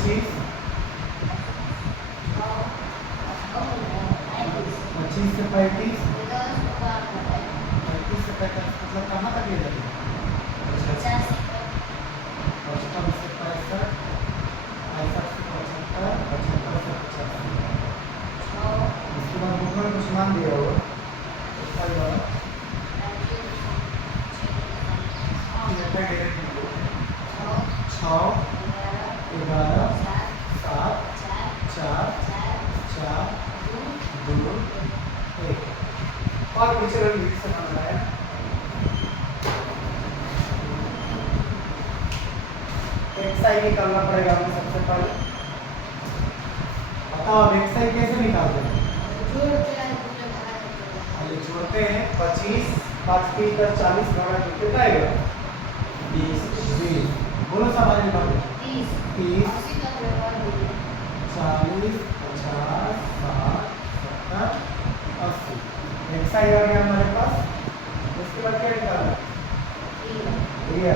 25 25 से 35 35 से 45 मतलब कहाँ तक ले जाएंगे? 55 से 65 65 से 75 75 से 85। इसके बाद ऊपर कुछ मान दिया होगा छः 11 7 4 4 2 1 और नेचुरल विधि से बन रहा है। एक्साई निकालना पड़ेगा हमें सबसे पहले। बताओ अब एक्साई कैसे निकालते हैं? जोड़ते हैं 25 5 3 40 घटा के कितना आएगा? 20 20 बोलो सवाल नंबर 30 30 40 50 60 70 80 एक्साई आ गया हमारे पास। उसके बाद क्या निकालना? एरिया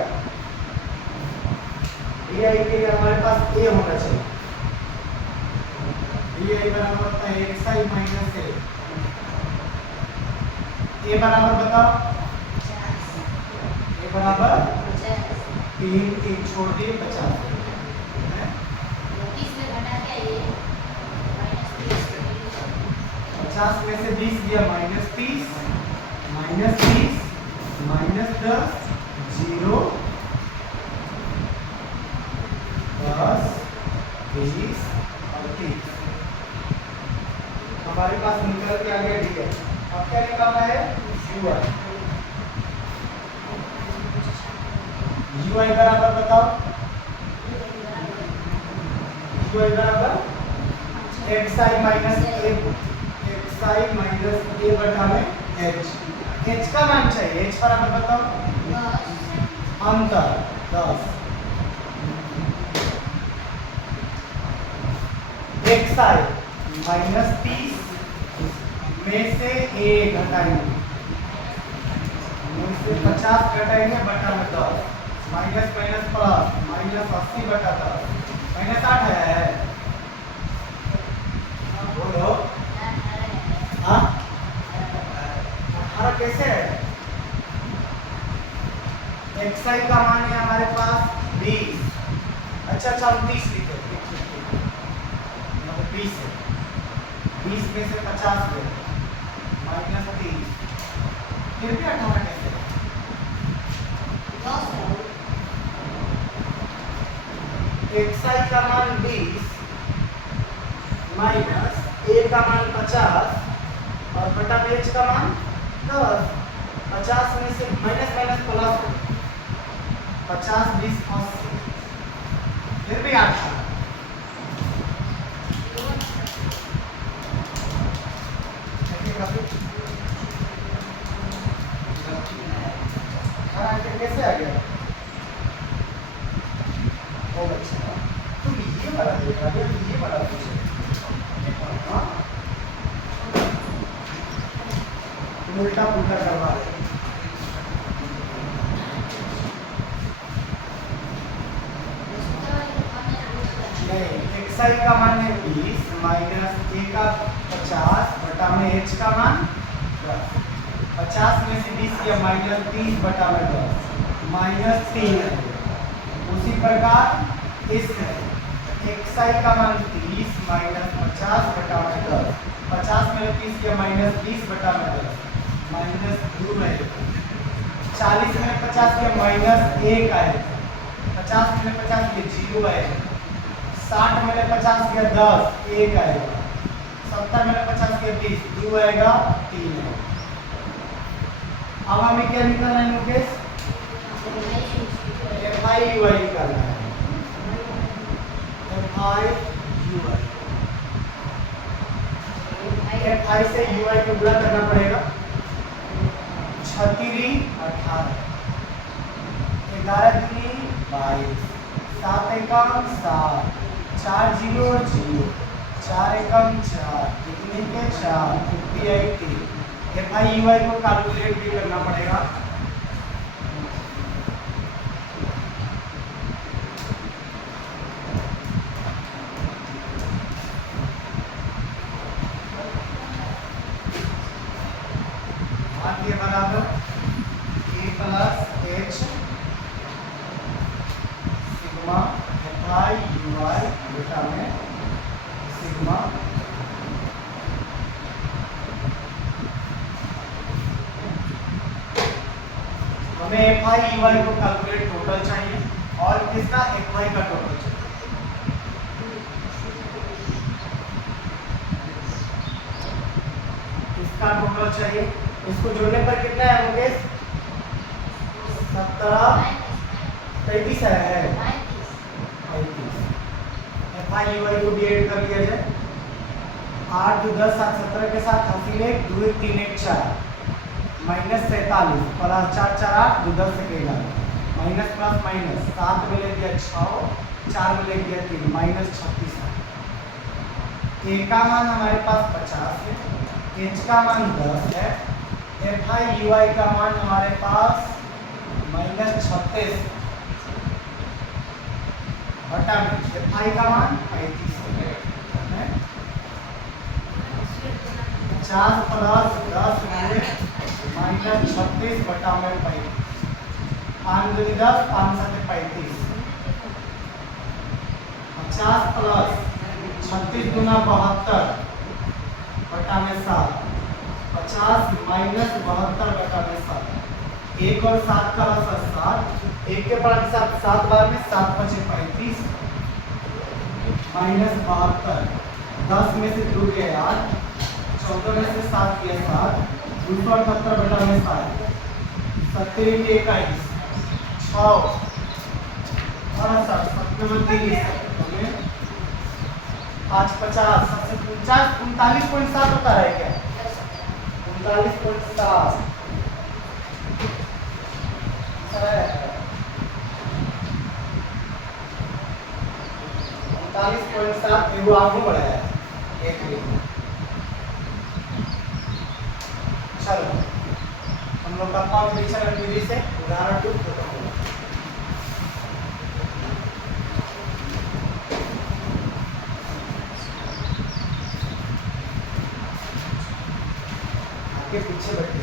एरिया के लिए हमारे पास ए होना चाहिए। एरिया बराबर होता है एक्साई माइनस ए बराबर बताओ? ए बराबर 3 1 छोड़ दिए 50 50 में से 20 गया -30 -30 -10 0 10 20 और 30 हमारे पास निकल के आ गया डी है। अब क्या निकालना है? UI बराबर बताओ? UI बराबर xi माइनस a बटा में h। h का मान चाहिए। h बराबर बताओ? अंतर 10 xi माइनस 30 में से a घटाएंगे, में से 50 घटाएंगे बटा में 10 माइनस माइनस प्लस माइनस 80 बटा 10 माइनस 8 है। बोलो हाँ 18 कैसे है? xi का मान है हमारे पास 20। अच्छा 30 लिखो 20 है। 20 में से 50 गए माइनस 30 फिर भी 18 कैसे? xi का मान 20 माइनस a का मान 50 और बटा में h का मान 10। 50 में से माइनस माइनस प्लस 50 20 80 फिर भी 18। कैसे आ गया? बहुत अच्छा तुम ये वाला देखा ये वाला तुम उल्टा पुल्टा करवा रहे। नहीं xi का मान है 20 माइनस a का 50 बटा में h का मान 10। 50 में से 20 किया माइनस 30 बटा में 10 माइनस 3 है। उसी प्रकार इस xi का मान 30 माइनस 50 बटा में 10 50 में 30 किया माइनस 30 बटा में 10 माइनस 2 है। 40 में 50 किया माइनस 1 आए। 50 में 50 किया 0 आए। 60 में 50 किया 10 1 आएगा। 70 में 50 किया 20 2 आएगा 3 है। अब हमें क्या निकालना है मुकेश? FI UI निकालना है। FI UI FI से UI को गुणा करना पड़ेगा। 36 18 11 3 22 7 एकम 7 4 0 0 4 एकम 4 कितने के 4 58 FI UI को कैलकुलेट भी करना पड़ेगा। सिग्मा FI UI बटा में सिग्मा हमें FI UI को कैलकुलेट टोटल चाहिए और किसका FI का टोटल चाहिए। इसका टोटल चाहिए, इसको जोड़ने पर कितना है मुकेश? 17 35 है 35। FI UI को भी ऐड कर लिया जाए। 8 2 10 7 17 के साथ हासिल 1 2 1 3 1 4 माइनस 47 प्लस 4 4 8 2 10 से 11 माइनस प्लस माइनस 7 में ले दिया 6 4 में ले दिया 3 माइनस 36 है। A का मान हमारे पास 50 है, H का मान 10 है, FI UI का मान हमारे पास माइनस 36 बटा में FI का मान 35 है। 50 प्लस 10 में माइनस 36 बटा में 35 5 दूनी 10 5 7 35 50 प्लस 36 दूना 72 बटा में 7 50 माइनस 72 बटा में 7 1 और 7 का रस 7 1 के बाद 7 7 बार में 7 5 35 माइनस 72 10 में से 2 गया 8 14 में से 7 गया 7 278 बटा में 7 70 के 21 6 और 7 में 30 5 50 सबसे 39.7 होता है क्या? 39.7 39.7 वो आगे बढ़ाया एक मिनट। चलो हम लोग का कॉम्पिटिशन विधि से उदाहरण 2 खत्म हुआ। आगे पीछे बैठे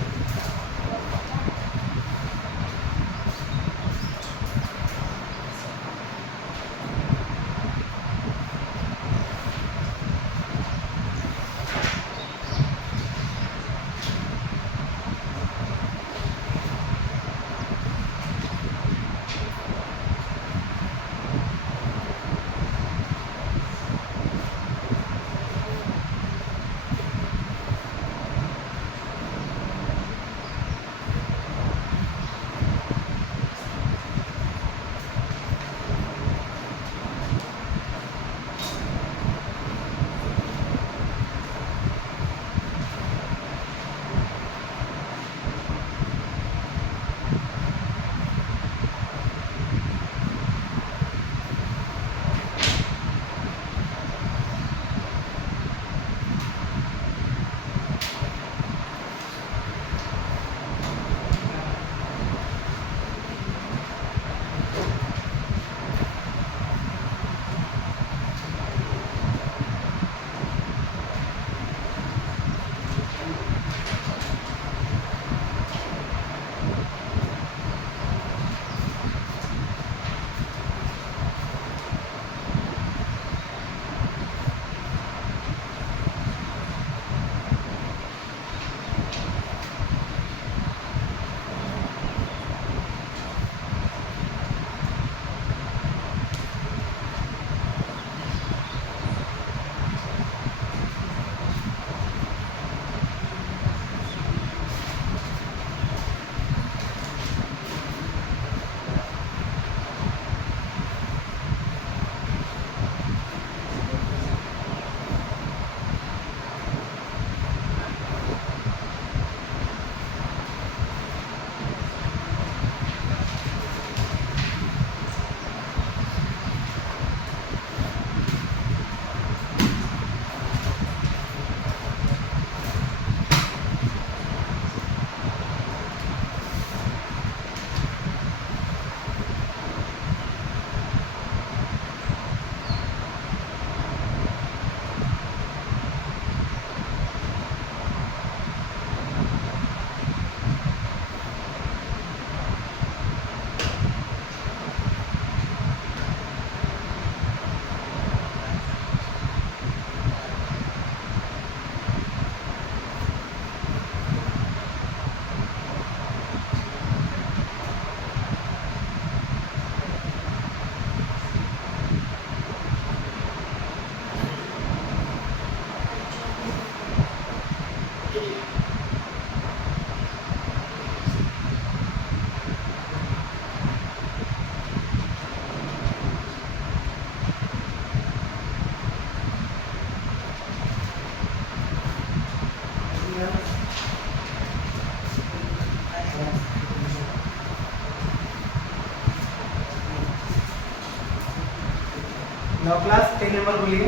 9 क्लास 10 नंबर बोलिए।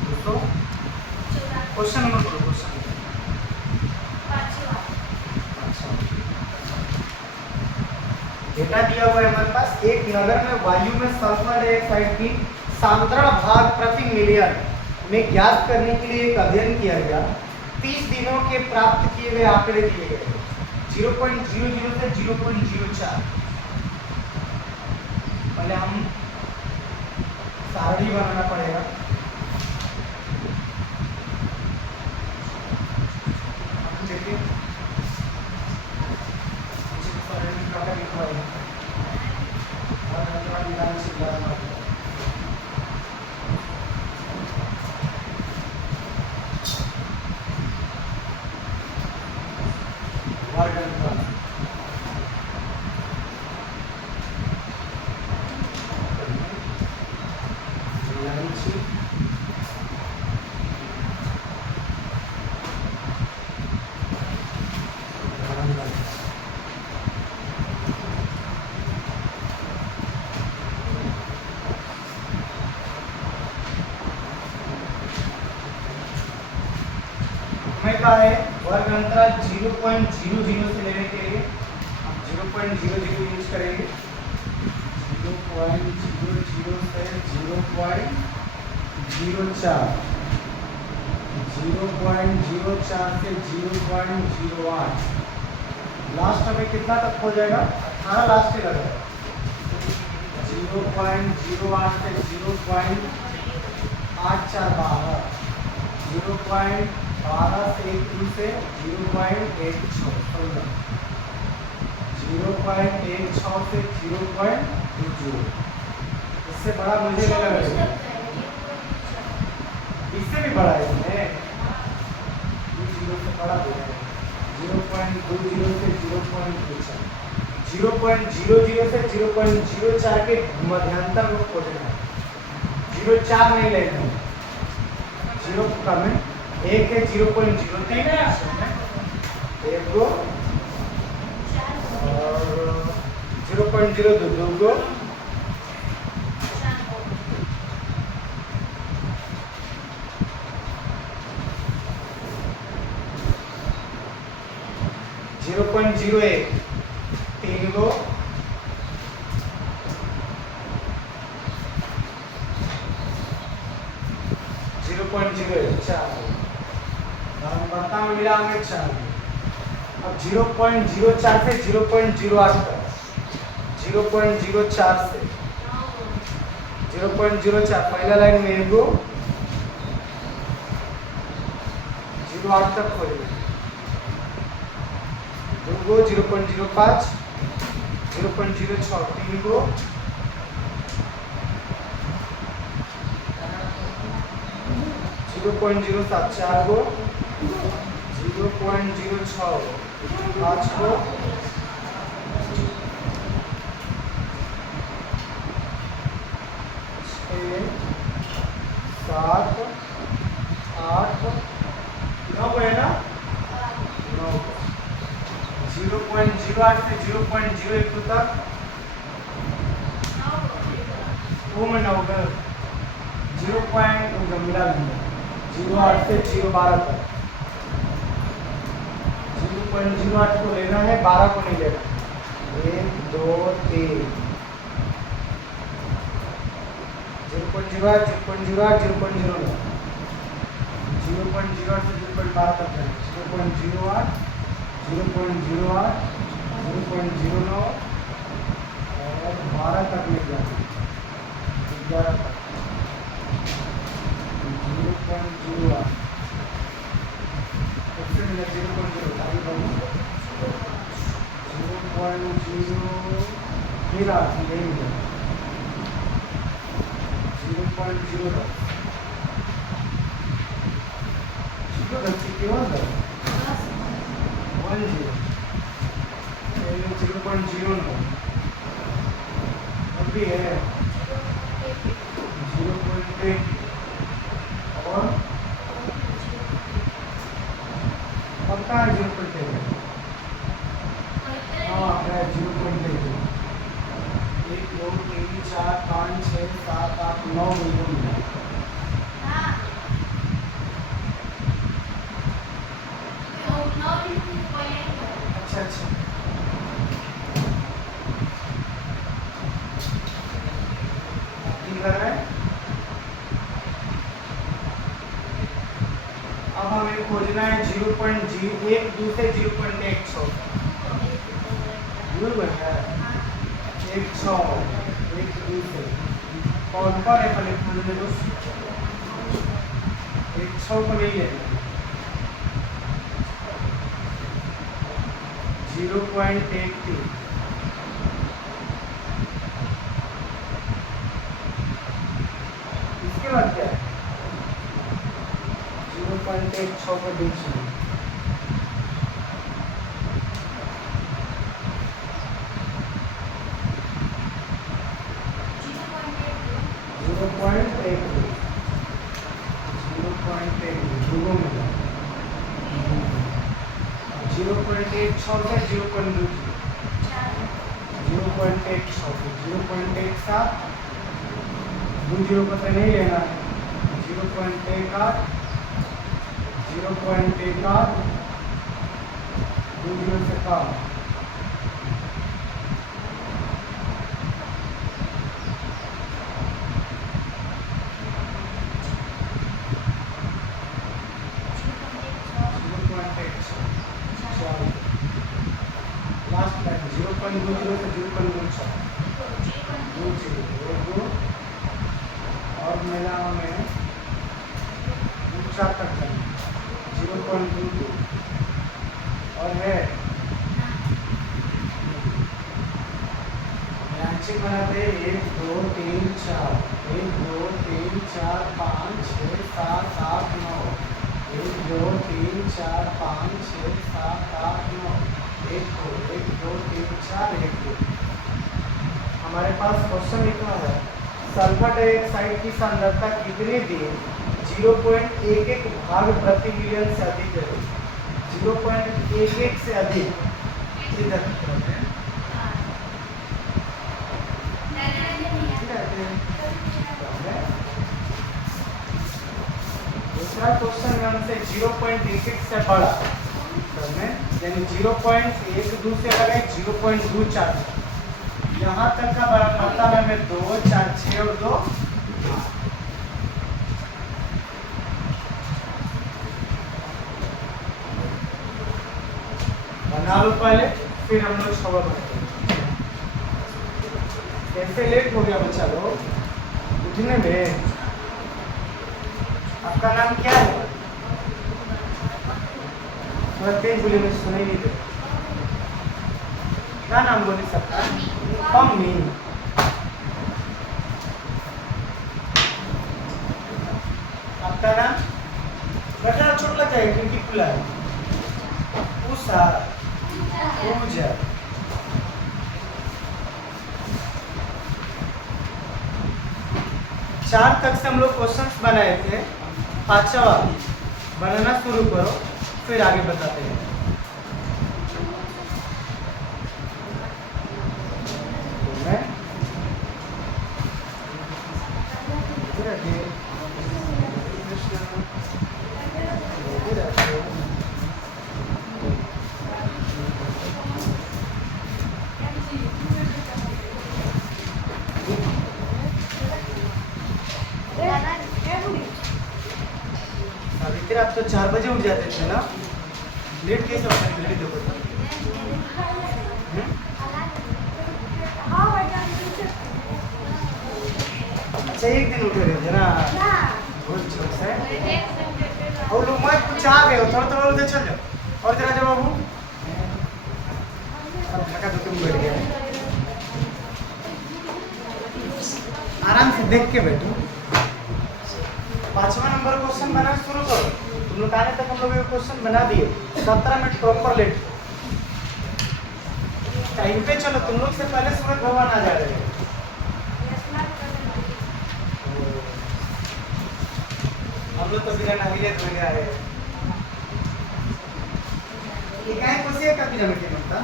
200 क्वेश्चन नंबर बोलो, क्वेश्चन। डेटा दिया हुआ है हमारे पास, एक नगर में वायु में सल्फर डाइऑक्साइड की सांद्रण भाग प्रति मिलियन में ज्ञात करने के लिए एक अध्ययन किया गया। 30 दिनों के प्राप्त किए गए आंकड़े दिए गए 0.00 से 0.04। पहले हम सारणी बनाना पड़ेगा। देखिए हमें कहा है वर्ग अंतराल 0.00 से लेने के लिए हम 0.00 यूज करेंगे। 0.00 से 0.04, 0.04 से 0.08, लास्ट हमें कितना तक हो जाएगा? 18 लास्ट ही लगेगा। 0.08 से 0.84, 0.12 से 1 से 0.16, 0.16 से 0.20। इससे बड़ा मुझे नहीं लग रहा है, इससे भी बड़ा है इसमें 0 से बड़ा है 0.20 से 0.24, 0.00 से 0.04 के मध्यांतर में खोजना है। 0.4 नहीं लेना है, 0 कम है, एक है 0.03 एक को और 0.02 दो को 0.01 तीन को 0.01 4 बढ़ता में मिला हमें 4। अब 0.04 से 0.08 तक, 0.04 से 0.04 पहला लाइन में एगो 0.8 तक खोलेंगे, दो गो 0.05, 0.06 तीन गो 0.07 चार गो 0.06 पाँच को 6 7 8 9 है ना 9 0.08 से 0.01 तक वो में 9 का 0. मिला 0.8 से 0.12 तक 0.08 को लेना है, 12 को नहीं लेना। 1 2 3 0.08 0.08 0.09 0.08 से 0.12 तक है 0.08 0.08 0.09 और 12 तक ले जाए 11 तक 0.08 सबसे मिला 0.0 आगे बढ़ो 0.0 मेरा नहीं मिला 0.0 केवल 0.09 अभी है 0.8 और अब कहाँ 0.8 हाँ 0.8 1 2 3 4 5 6 7 8 9 बिंदु मिला। अच्छा अच्छा ठीक लग रहा है। अब हमें खोजना है 0.01 दूसरे 0.16 है 1 एक दूसरे कौन कौन है पहले खोजने दो। 1 को नहीं लेना 0.83 इसके बाद क्या है 0.16 के बीच में 0.8 को नहीं लेना है 0.18 0 से कम 0.20 से 0.2 और मिला हमें 4 तक 0.22 और है यांची बनाते 1 2 3 4 1 2 3 4 5 6 7 8 9 1 2 3 4 5 6 7 8 9 1 2 3 4 1 2 हमारे पास क्वेश्चन लिखा है सल्फर डाइऑक्साइड की सांद्रता कितने दिन 0.11 भाग प्रति मिलियन से अधिक है 0.11 से अधिक इधर दूसरा क्वेश्चन में हमसे 0.11 से बड़ा यानी 0.12 से लगे 0.24 यहाँ तक का बराबरता में हमें 2 4 6 और 2 बना लो पहले फिर हम लोग खबर बनाते हैं। कैसे लेट हो गया बच्चा लोग उठने में। आपका नाम क्या है? थोड़ा तेज बोले मुझे सुनाई नहीं दे। क्या नाम बोले सबका? पम्मी। आपका नाम? बेटा छोटा लगता है क्योंकि खुला है। उषा, पूजा। चार तक से हम लोग क्वेश्चंस बनाए थे। 5वां बनाना शुरू करो फिर आगे बताते हैं। आप तो 4 बजे उठ जाते थे ना। लेट कैसे होता है? जल्दी देखो। अच्छा एक दिन उठे रहे थे ना। बहुत छोट से और लोग मैं कुछ आ गए थोड़ा थोड़ा उधर चल जाओ और जरा जाओ बाबू। अब ढका तो तुम बैठ गए। आराम से देख के बैठो। 5वां नंबर क्वेश्चन बनाना शुरू करो। तुम लोग आने तक हम लोग ये क्वेश्चन बना दिए। 17 मिनट प्रॉपर लेट टाइम पे चलो। तुम लोग से पहले सूरज भगवान आ जा रहे हैं। हम लोग तो बिना नहाए धोए आए हैं। ये क्या है? कुछ का पिरामिड के मतलब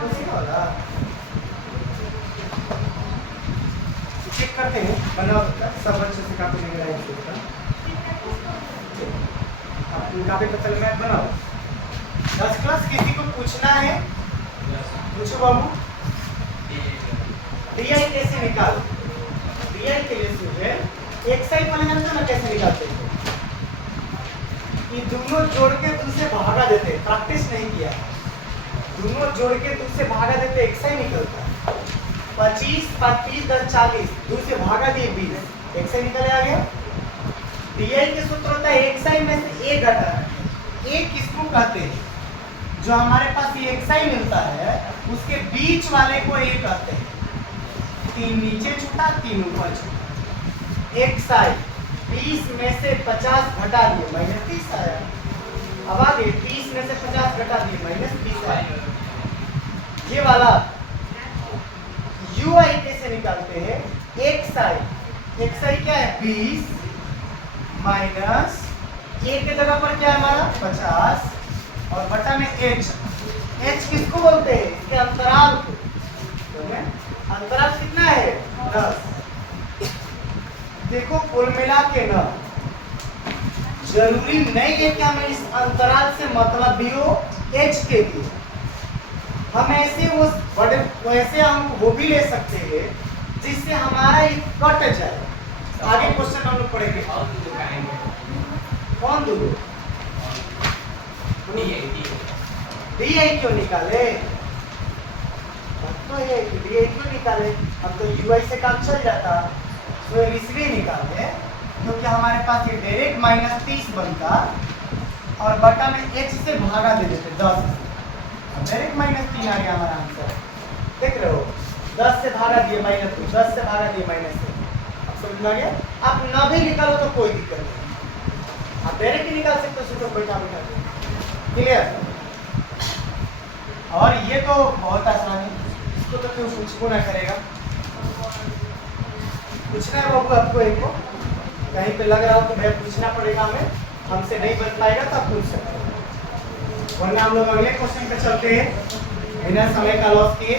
कुछ वाला करते हैं, बनाओ सब बच्चों से काफी नहीं रहा आप काफी पता मैथ बनाओ। 10 क्लास किसी को पूछना है पूछो बाबू। DI कैसे निकालो? DI के लिए है एक साइड वाले जानते हो ना कैसे निकालते हैं? ये दोनों जोड़ के तुमसे भागा देते, प्रैक्टिस नहीं किया, दोनों जोड़ के तुमसे भागा देते, एक साइड निकलता है। 25 25 10 40, दूर से भागा दिए 20, एक साइड निकले आ गया। DI के सूत्र होता है एक साइड में से एक घटाना। एक किसको कहते हैं? जो हमारे पास ये एक साइड मिलता है उसके बीच वाले को एक कहते हैं। 3 नीचे छूटा 3 ऊपर छूटा, एक साइड 20 में से 50 घटा दिए -30 आया। अब आगे 20 में से 50 घटा दिए -20 आया। ये वाला UI कैसे निकालते हैं? एक साइड क्या है 20 माइनस एक के जगह पर क्या है हमारा 50 और बटा में h किसको बोलते हैं? इसके अंतराल को। तो अंतराल कितना है 10। देखो कुल मिला के ना जरूरी नहीं है कि हमें इस अंतराल से मतलब भी हो h के लिए। हम ऐसे वैसे हम वो भी ले सकते हैं जिससे हमारा ये कट जाए। आगे क्वेश्चन हम लोग पढ़ेंगे। कौन दूर DI क्यों निकाले? तो ये DI क्यों निकाले? अब तो UI से काम चल जाता, तो इसलिए निकाले क्योंकि हमारे पास ये डायरेक्ट -30 बनता और बटा में h से भागा दे देते 10। डायरेक्ट -3 आ गया हमारा आंसर। देख रहे हो 10 से भागा दिए -3, 10 से भागा दिए -3। अब समझ में आ गया? आप ना भी निकालो तो कोई दिक्कत नहीं, आप डायरेक्ट ही निकाल सकते हो सूत्र बैठा बैठा। क्लियर? और ये तो बहुत आसान है, इसको तो क्यों सोचो ना करेगा। पूछना है बाबू आपको एक को कहीं पे लग रहा हो तो भैया पूछना पड़ेगा हमें, हमसे नहीं बन पाएगा तो आप पूछ सकते हो, वरना हम लोग अगले क्वेश्चन पे चलते हैं बिना समय का लॉस किए।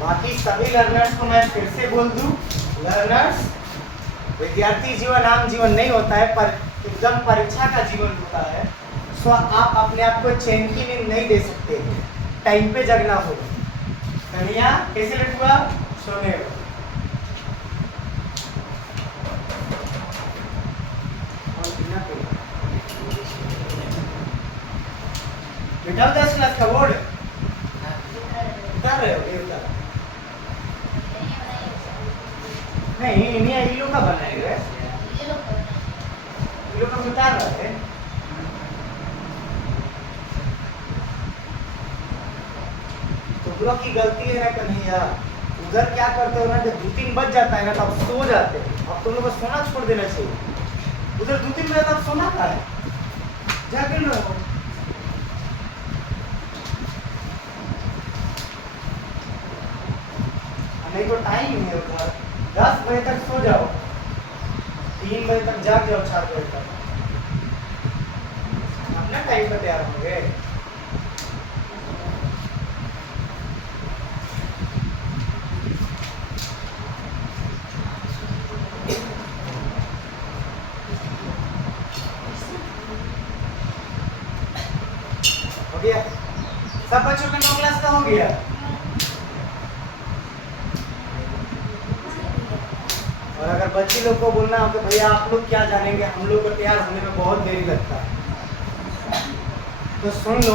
बाकी सभी लर्नर्स को मैं फिर से बोल दूं, लर्नर्स विद्यार्थी जीवन आम जीवन नहीं होता है, पर एकदम परीक्षा का जीवन होता है। सो आप अपने आप को चैन की नींद नहीं दे सकते, टाइम पे जगना होगा। कन्हैया कैसे लटुआ सोने बेटा 10 क्लास का बोर्ड उतार रहे हो? नहीं इन्हीं इलो का बनाएगा, इलो का उतार रहा है। तो ब्लॉक की गलती है ना कन्हैया, उधर क्या करते हो ना जब 2-3 बज जाता है ना तब सो जाते हैं। अब तुम लोग को सोना छोड़ देना चाहिए, उधर 2-3 बजे तक सोना का है जाके लो। नहीं तो टाइम है उधर, 10 बजे तक सो जाओ, 3 बजे तक जाग जाओ, 4 बजे तक अपना टाइम पर तैयार होंगे। हो गया सब बच्चों का 9 क्लास का हो गया। और अगर बच्ची लोग को बोलना हो कि भैया आप लोग क्या जानेंगे, हम लोग को तैयार होने में बहुत देरी लगता है, तो सुन लो,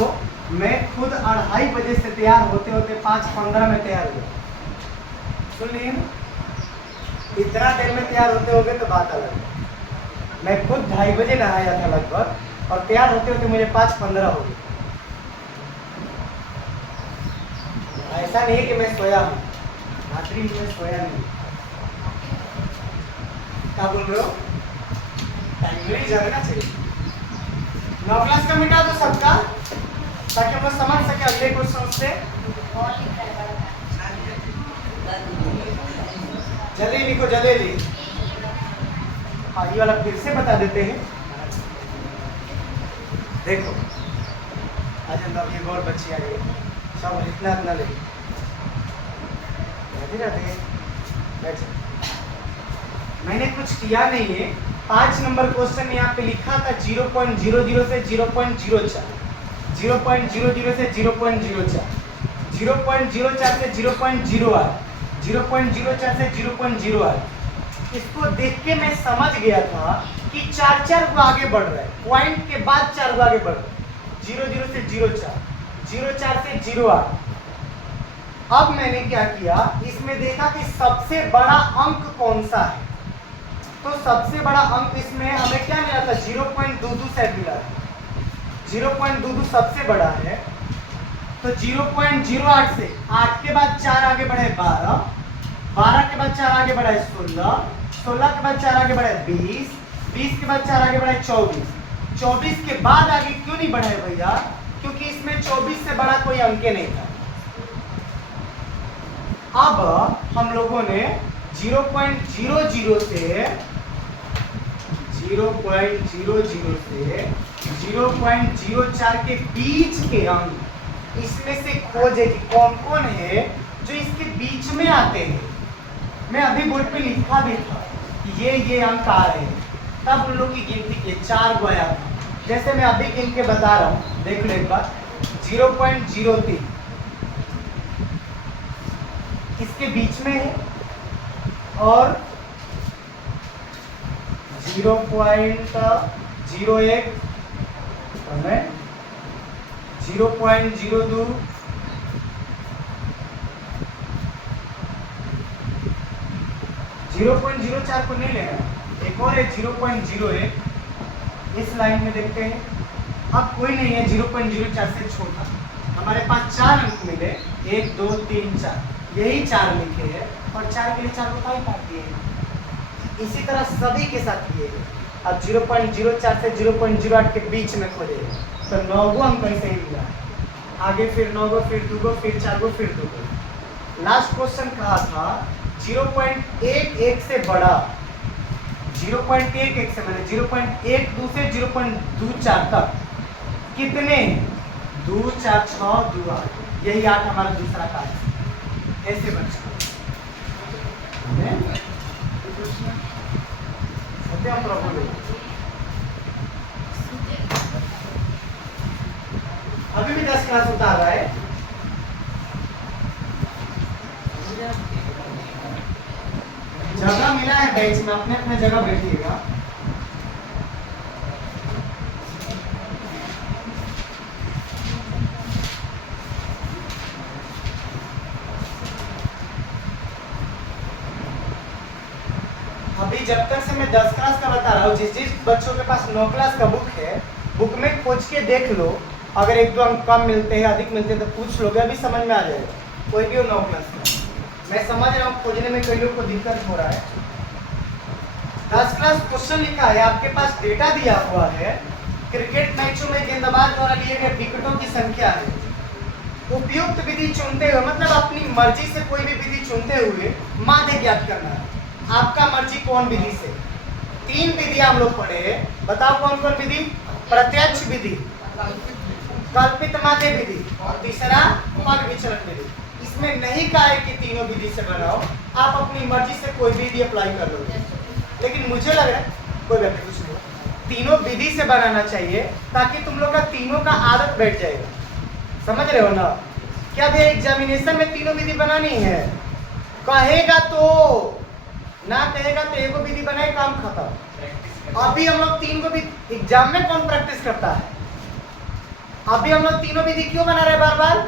मैं खुद 2:30 बजे से तैयार होते होते 5:15 में तैयार हुआ। सुन लिए ना, इतना देर में तैयार होते होगे तो बात अलग है। मैं खुद 2:30 बजे नहाया था लगभग, और तैयार होते होते मुझे 5:15 हो गए। ऐसा नहीं है कि मैं सोया हूँ, रात्रि में सोया नहीं। क्या बोल रहे हो? टाइम में जाना चाहिए। 9 क्लास का मिटा दो सबका, ताकि हम लोग समझ सके अगले क्वेश्चन से। जल्दी लिखो जल्दी। हाँ ये वाला फिर से बता देते हैं। देखो आज हम एक और बच्ची आ गई, सब इतना इतना ले बैठे। मैंने कुछ किया नहीं है। 5 नंबर क्वेश्चन यहाँ पे लिखा था 0.00 से 0.04, 0.00 से 0.04, 0.04 से 0.08, 0.04 से 0.08। इसको देख के मैं समझ गया था कि 4 को आगे बढ़ रहा है, पॉइंट के बाद 4 को आगे बढ़ रहा है, 00 से 04, 04 से 08। अब मैंने क्या किया, इसमें देखा कि सबसे बड़ा अंक कौन सा है, तो सबसे बड़ा अंक इसमें हमें क्या मिला था 0.22 सेट मिला है, 0.22 सबसे बड़ा है। तो 0.08 से 8 के बाद 4 आगे बढ़े 12, 12 के बाद 4 आगे बढ़े 16, 16 के बाद 4 आगे बढ़े 20, 20 के बाद 4 आगे बढ़े 24, 24 के बाद आगे क्यों नहीं बढ़े भैया, क्योंकि इसमें 24 से बड़ा कोई अंक नहीं था। अब हम लोगों ने 0.00 से 0.04 के बीच के अंक इसमें से खोजे कि कौन कौन है जो इसके बीच में आते हैं। मैं अभी बोर्ड पे लिखा भी था कि ये अंक आ रहे हैं, तब उन लोग की गिनती के 4 को आया था। जैसे मैं अभी गिन के बता रहा हूँ, देख लो एक बार, 0.03 इसके बीच में है और 0.01 0.02 0.04 को नहीं लेना, एक और है 0.01, इस लाइन में देखते हैं। अब कोई नहीं है 0.04 से छोटा, हमारे पास 4 अंक मिले, 1 2 3 4, यही 4 लिखे हैं और 4 के लिए 4 को काट दिए हैं। इसी तरह सभी के साथ किए हैं। अब 0.04 से 0.08 के बीच में खोजे तो 9 अंक ऐसे ही मिला, आगे फिर 9 फिर 2 फिर 4 फिर 2। लास्ट क्वेश्चन कहा था 0.11 से बड़ा, 0.11 से मैंने 0.12 से 0.24 तक कितने, 2 4 6 2 8, यही 8 हमारा दूसरा कार्य। ऐसे बच्चा सत्यम प्रभु अभी भी 10 क्लास उतार रहा है। जगह मिला है बेंच में, अपने अपने जगह बैठिएगा। अभी जब तक से मैं 10 क्लास का बता रहा हूँ, जिस बच्चों के पास 9 क्लास का बुक है, बुक में खोज के देख लो, अगर 1 2 अंक कम मिलते हैं अधिक मिलते हैं तो पूछ लोगे, अभी समझ में आ जाएगा। कोई भी हो 9 क्लास का, मैं समझ रहा हूँ खोजने में कई लोग को दिक्कत हो रहा है। 10 क्लास क्वेश्चन लिखा है, आपके पास डेटा दिया हुआ है, क्रिकेट मैचों में गेंदबाज द्वारा लिए गए विकेटों की संख्या है। उपयुक्त विधि चुनते हुए, मतलब अपनी मर्जी से कोई भी विधि चुनते हुए माध्य ज्ञात करना है। आपका मर्जी कौन विधि से, 3 विधि हम लोग पढ़े, बताओ कौन कौन विधि, प्रत्यक्ष विधि, कल्पित माध्य विधि और तीसरा पग विचरण विधि। इसमें नहीं कहा है कि तीनों विधि से बनाओ, आप अपनी मर्जी से कोई भी विधि अप्लाई कर लो, लेकिन मुझे लग रहा है कोई व्यक्ति कुछ नहीं, तीनों विधि से बनाना चाहिए ताकि तुम लोग का तीनों का आदत बैठ जाएगा। समझ रहे हो ना? क्या भी एग्जामिनेशन में तीनों विधि बनानी है, कहेगा तो, ना कहेगा तो एगो विधि बनाए, काम खत्म। अभी हम लोग 3 को भी एग्जाम में कौन प्रैक्टिस करता है? अभी हम लोग तीनों विधि क्यों बना रहे बार बार,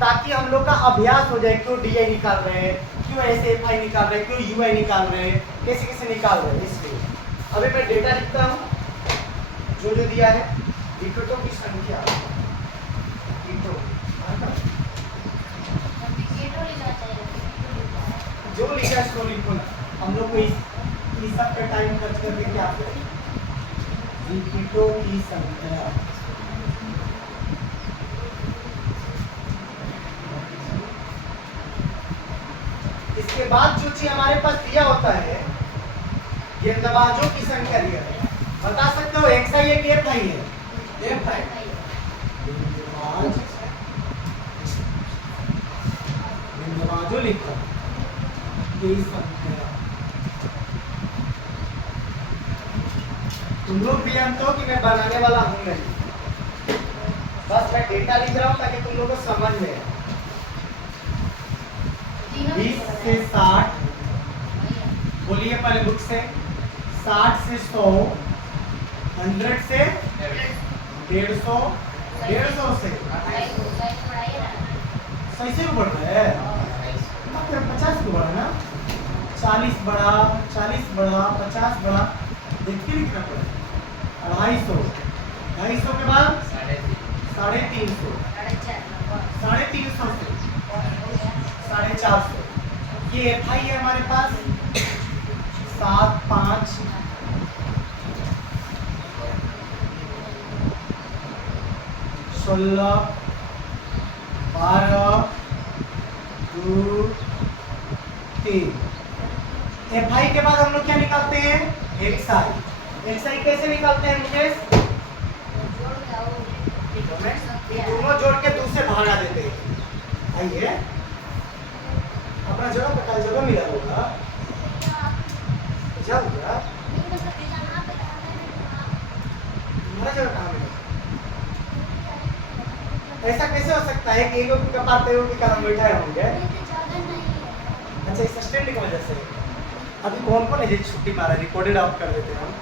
ताकि हम लोग का अभ्यास हो जाए। क्यों DI निकाल रहे हैं, क्यों SFI निकाल रहे हैं, क्यों UI निकाल रहे हैं, कैसे कैसे निकाल रहे हैं, इसलिए। अभी मैं डेटा लिखता हूँ जो जो दिया है, विकेटों की संख्या, जो लिखा है इसको लिखो। हम लोग को इस सब पे टाइम खर्च करके क्या करें, विकेटों की संख्या, इसके बाद जो चीज हमारे पास दिया होता है, गेंदबाजों की संख्या दिया है, बता सकते हो XI है कि FI है, एफ है बिंदुवाजो लिखा तुम लोग भी जानते हो कि मैं बनाने वाला हूं नहीं, बस मैं डेटा लिख रहा हूं ताकि तुम लोग को समझ में आए। 20 से 60 बोलिए पहले बुक से, 60 से 100, 100 से 150, 150 से सही से बढ़ रहा है, 50 को बढ़ा ना, 40 बढ़ा, 40 बढ़ा, 50 बढ़ा, देख के लिखना पड़ेगा। 250, 250 के बाद 350, 350 से 450। ये एफ आई है हमारे पास 7, 5, 16, 12, 2, 3। एफ आई के बाद हम लोग क्या निकालते हैं? एक्स आई। एक्स आई कैसे निकालते हैं मुकेश? दोनों जोड़ के 2 से भागा देते हैं। आइए अपना जगह पे कल जगह मिला होगा, जाऊंगा तुम्हारा जगह कहाँ मिला? ऐसा कैसे हो सकता है कि एक का पाते हो कि कहाँ बैठे होंगे? अच्छा इस स्टैंड की वजह से अभी कौन कौन है छुट्टी मारा, रिकॉर्डेड आउट कर देते हैं हम।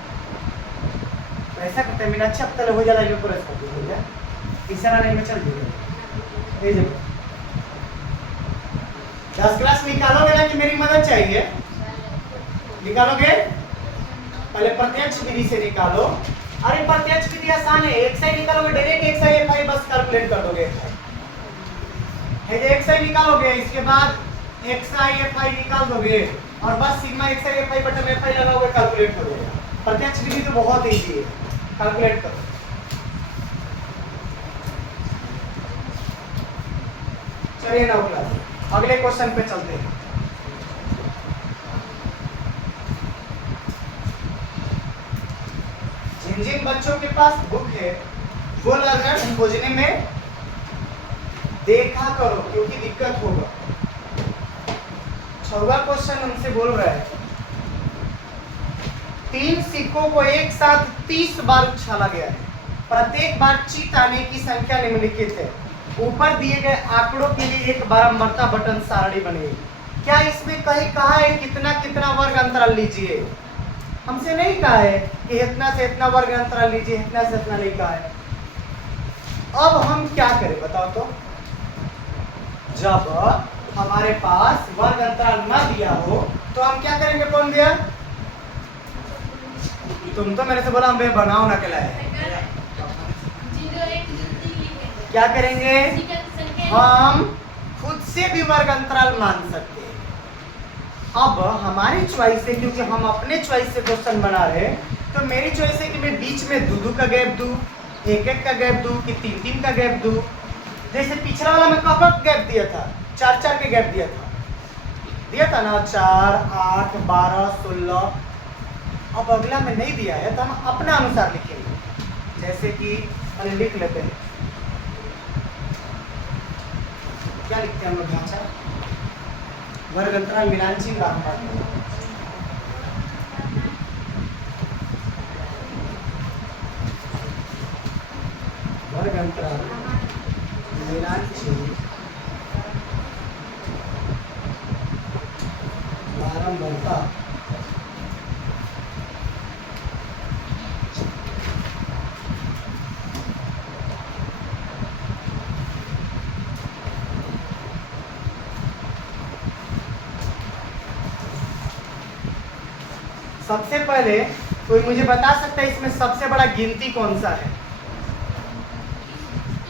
तो ऐसा करते हैं मीनाक्षी अब तक हो जाला ये पूरा कर दीजिए, इशारा नहीं में चल दीजिए। ये देखो 10 क्लास निकालोगे ना कि मेरी मदद चाहिए? निकालोगे? पहले प्रत्यक्ष विधि से निकालो। अरे प्रत्यक्ष विधि आसान है, एक्स आई निकालोगे direct x I F I बस कैलकुलेट कर दोगे। है जो एक्स आई निकालोगे इसके बाद एक्स आई एफ आई निकाल दोगे और बस sigma x I F I button F I लगाओगे, कैलकुलेट कर दोगे। प्रत्यक्ष विधि तो बहुत इजी है, कैलकुलेट करो। चलिए 9 क्लास अगले क्वेश्चन पे चलते हैं। जिन जिन बच्चों के पास बुक है वो लर्नर खोजने में देखा करो क्योंकि दिक्कत होगा। 6वां क्वेश्चन हमसे बोल रहा है 3 सिक्कों को एक साथ 30 बार उछाला गया है, प्रत्येक बार जीत आने की संख्या निम्नलिखित है। ऊपर दिए गए आंकड़ों के लिए एक बारंबारता बटन सारणी बनेगी। क्या इसमें कहीं कहा है कितना कितना वर्ग अंतराल लीजिए? हमसे नहीं कहा है कि इतना से इतना वर्ग अंतराल लीजिए, इतना से इतना नहीं कहा है। अब हम क्या करें बताओ तो? जब हमारे पास वर्ग अंतराल न दिया हो तो हम क्या करेंगे? कौन दिया? तुम तो मेरे से बोला हम बनाओ ना कहलाए। क्या करेंगे? हम खुद से भी वर्ग अंतराल मान सकते हैं। अब हमारी चॉइस है, क्योंकि हम अपने चॉइस से क्वेश्चन बना रहे हैं, तो मेरी चॉइस है कि मैं बीच में 2-2 का गैप दूं, 1-1 का गैप दूं कि 3-3 का गैप दूं। जैसे पिछला वाला मैं कब गैप दिया था? 4-4 के गैप दिया था ना, 4, 8, 12, 16। अब अगला में नहीं दिया है तो हम अपना अनुसार लिखेंगे। जैसे कि लिख लेते हैं, क्या लिखते हैं हम लोग? ढांचा वर्ग अंतराल मिलानचीन बारंबार वर्ग अंतराल मिलानचीन बारंबारता। सबसे पहले कोई मुझे बता सकता है इसमें सबसे बड़ा गिनती कौन सा है?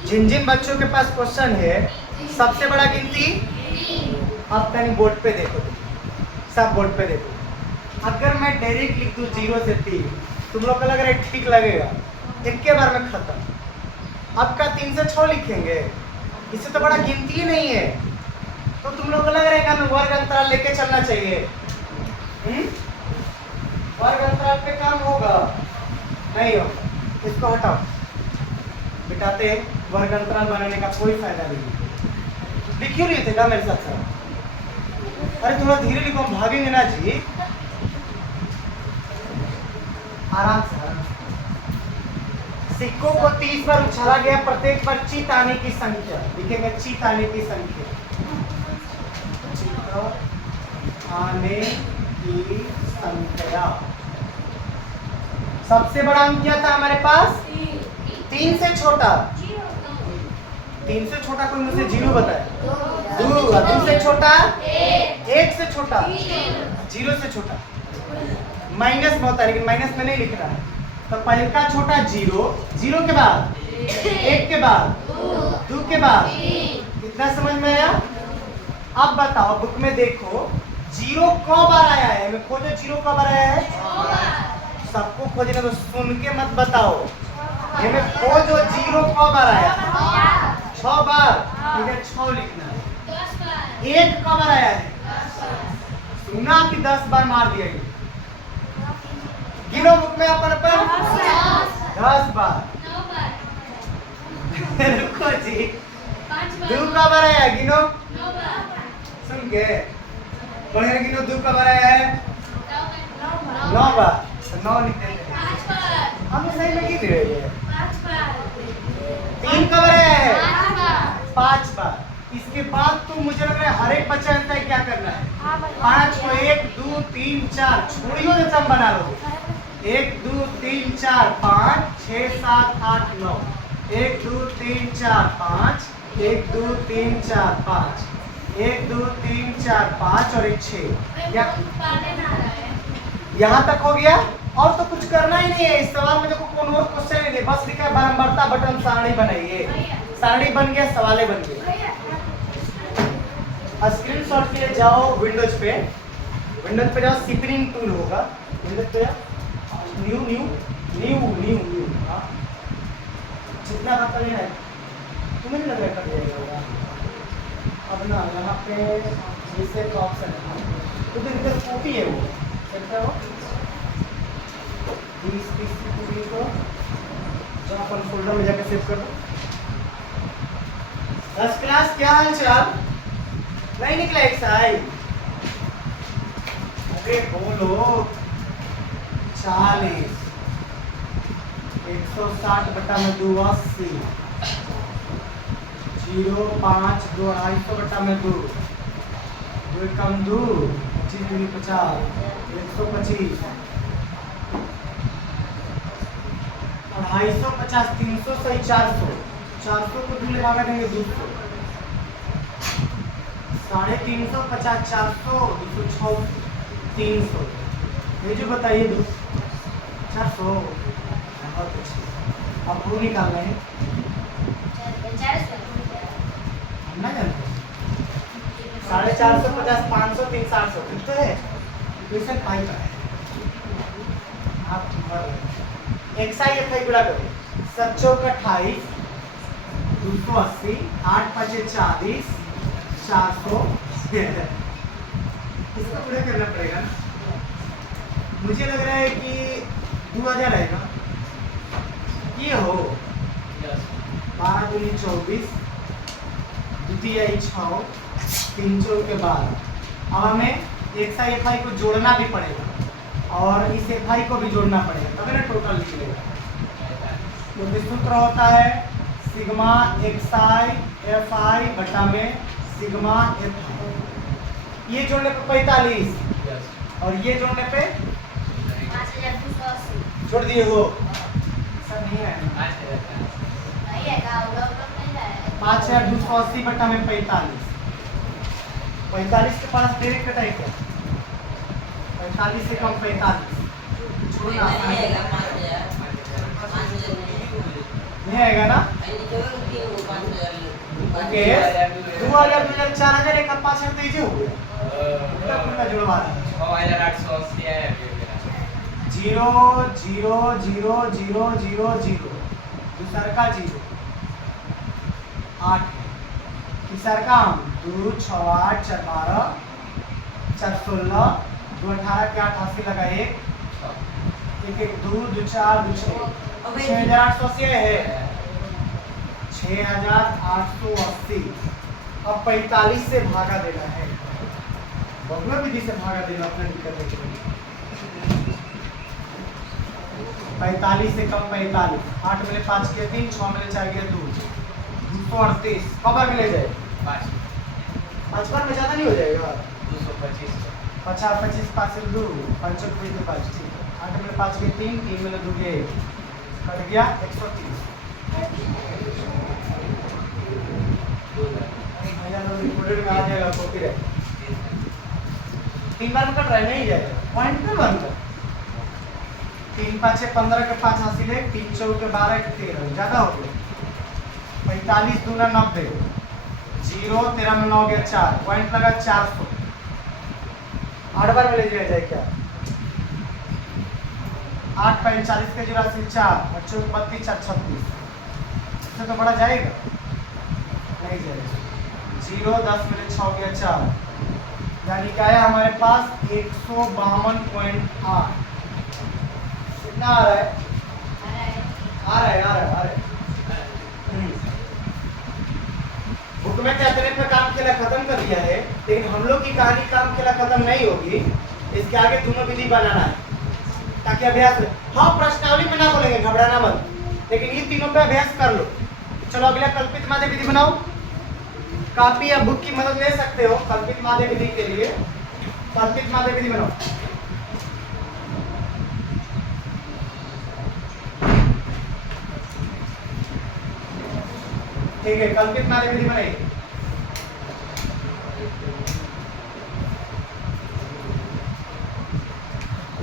जिन जिन बच्चों के पास क्वेश्चन है सबसे बड़ा गिनती, अब कहीं बोर्ड पे देखो, सब बोर्ड पे देखो। अगर मैं डायरेक्ट लिख दूं 0 से 3, तुम लोग को लग रहा है ठीक लगेगा? एक के बार में खत्म। अब का 3 से 6 लिखेंगे, इससे तो बड़ा गिनती ही नहीं है। तो तुम लोग को लग रहा है कि हमें वर्ग अंतराल लेके चलना चाहिए? वर्ग अंतराल पे काम होगा? नहीं होगा। इसको हटाओ, बिठाते वर्ग अंतराल बनाने का कोई फायदा नहीं। लिख क्यों लिए थे ना मेरे साथ साथ? अरे थोड़ा धीरे लिखो, हम भागेंगे ना जी, आराम से आराम से। सिक्कों को 30 बार उछाला गया, प्रत्येक पर चित आने की संख्या लिखेगा, चित आने की संख्या, चित आने की संख्या। सबसे बड़ा अंक क्या था हमारे पास? 3 से छोटा, 3 से छोटा कोई मुझे 0 बताए? 2 से छोटा, 1 से छोटा, 0 से छोटा। माइनस में होता है लेकिन माइनस में नहीं लिख रहा है। तो पहले का छोटा 0, 0 के बाद 1 के बाद 2 के बाद, कितना समझ में आया? अब बताओ, बुक में देखो 0 कब बार आया है, मैं खोजो 0 कब बार आया है। सबको खोजना तो सुन के मत बताओ, हमें खोजो 0 कब बार आया है। 6 बार, ठीक है 6 लिखना है। 1 कब बार आया है? सुना कि 10 बार मार दिया। गिनो बुक में अपन 10 बार। रुको जी, 2 का बार आया है, गिनो सुन के बढ़िया गिनो। 2 का बार आया है 9 बार, तो 9 लिख देते हैं। हम सही में गिन रहे हैं। 3 का बार आया है 5 बार। इसके बाद तो मुझे लग रहा है हर एक बच्चा जानता है क्या करना है। 5 को 1 2 3 4 छोड़ियो तो सम बना लो। 1 2 3 4 5 6 7 8 9, 1 2 3 4 5, 1 2 3 4 5, 1 2 3 4 5 और 1 6। यहाँ तक हो गया। और तो कुछ करना ही नहीं है इस सवाल में। देखो कौन और क्वेश्चन नहीं है, बस लिखा है बारंबारता बटन सारणी बनाइए। सारणी बन गया, सवाले बन गए। स्क्रीनशॉट के लिए जाओ विंडोज पे, विंडोज पे जाओ, स्पिनिंग टूल होगा विंडोज पे, new new new new new. हाँ जितना बात कर है तुम्हें नहीं लग रहा कर जाएगा। अब ना यहाँ पे जैसे ऑप्शन है तो इधर कॉपी है वो चलता हो 20-30 की कॉपी को जो अपन फोल्डर में जाकर सेव कर दो। 10 क्लास क्या हाल चाल? नहीं निकला एक साई? अरे बोलो 40, 160 बटा में 2 80, 0 5 2 250 बटा में 2 2 कम 2 25 दूनी 50, 125, 250 300 सही 400, 400 को 2 लगा देंगे 200, 350 50 400 206 300। ये जो बताइए 400 बहुत अच्छी। अब वो निकालना है हम ना जानते 450 500 300 800 कितना है? इक्वेशन 5 का है। आप एक्साई एफआई गुणा करो 7 चौक 28 280 8 5 40 400 इसको पूरा करना पड़ेगा। मुझे लग रहा है कि 2000 आएगा। ये हो 12 दूनी 24 द्वितीय 6 300 के बाद अब हमें एक्स आई एफ आई को जोड़ना भी पड़ेगा और इस एफ आई को भी जोड़ना पड़ेगा तभी ना टोटल निकलेगा। तो सूत्र होता है sigma x I F I बटा में सिग्मा एफ आई। ये जोड़ने पे 45 और ये जोड़ने पे 5280 जोड़ दिए हो। सर नहीं है 5280 बटा में 45। 45 के पास डायरेक्ट कटाई क्या? 45 से कम 45 छोड़ना नहीं आएगा ना। ओके 2000 2000 4000 एक 5000 तो इजी हो गया। पूरा जुड़वा रहा है 6880 है 0 0 0 0 0 0 दूसरा का 0 8 तीसरा का 2 6 8 4 12 4 16 2 18 के 88 लगा 1 1 2 2 4 2 6 6880 है 6880। अब 45 से भागा देना है, बगुला विधि से भागा देना अपना दिक्कत है। 45 से कम 45, 8 मिले 5 के 3, 6 मिले 4 के 2, 238। कबर में ले जाए 5 बार में ज़्यादा नहीं हो जाएगा? 225, 50 25 5 से 2, 5 5 ठीक है। 8 मिले 5 के 3, 3 मिले 2 के 1, कट गया 130। में आ जाएगा कॉपी रहे 3 बार में कट रहा है, नहीं जाएगा पॉइंट पे बन कर। 3 5 15 के 5 हासिल है, 3 4 के 12 के 13, ज्यादा हो गया। 45 दूना 90, 0 13 में 9 गया 4, पॉइंट लगा 400। 8 बार में ले जाए क्या? 8 45 के 84 4, 32 32 4 36, इससे तो बड़ा जाएगा नहीं जाएगा। 0 10 मिले 6 गया 4, यानी क्या है हमारे पास 152.8। कितना आ रहा है? आ रहा है। बुक में कहते हैं काम खेला खत्म कर दिया है, लेकिन हम लोग की कहानी काम खेला खत्म नहीं होगी। इसके आगे दोनों विधि बनाना है ताकि अभ्यास। हाँ, प्रश्नावली में ना बोलेंगे, घबराना मत, लेकिन ये तीनों पे अभ्यास कर लो। चलो अगला कल्पित माध्य विधि बनाओ। कॉपी या बुक की मदद ले सकते हो कल्पित माध्य विधि के लिए। कल्पित माध्य विधि बनाओ। ठीक है, कल्पित माध्य विधि बनाइए।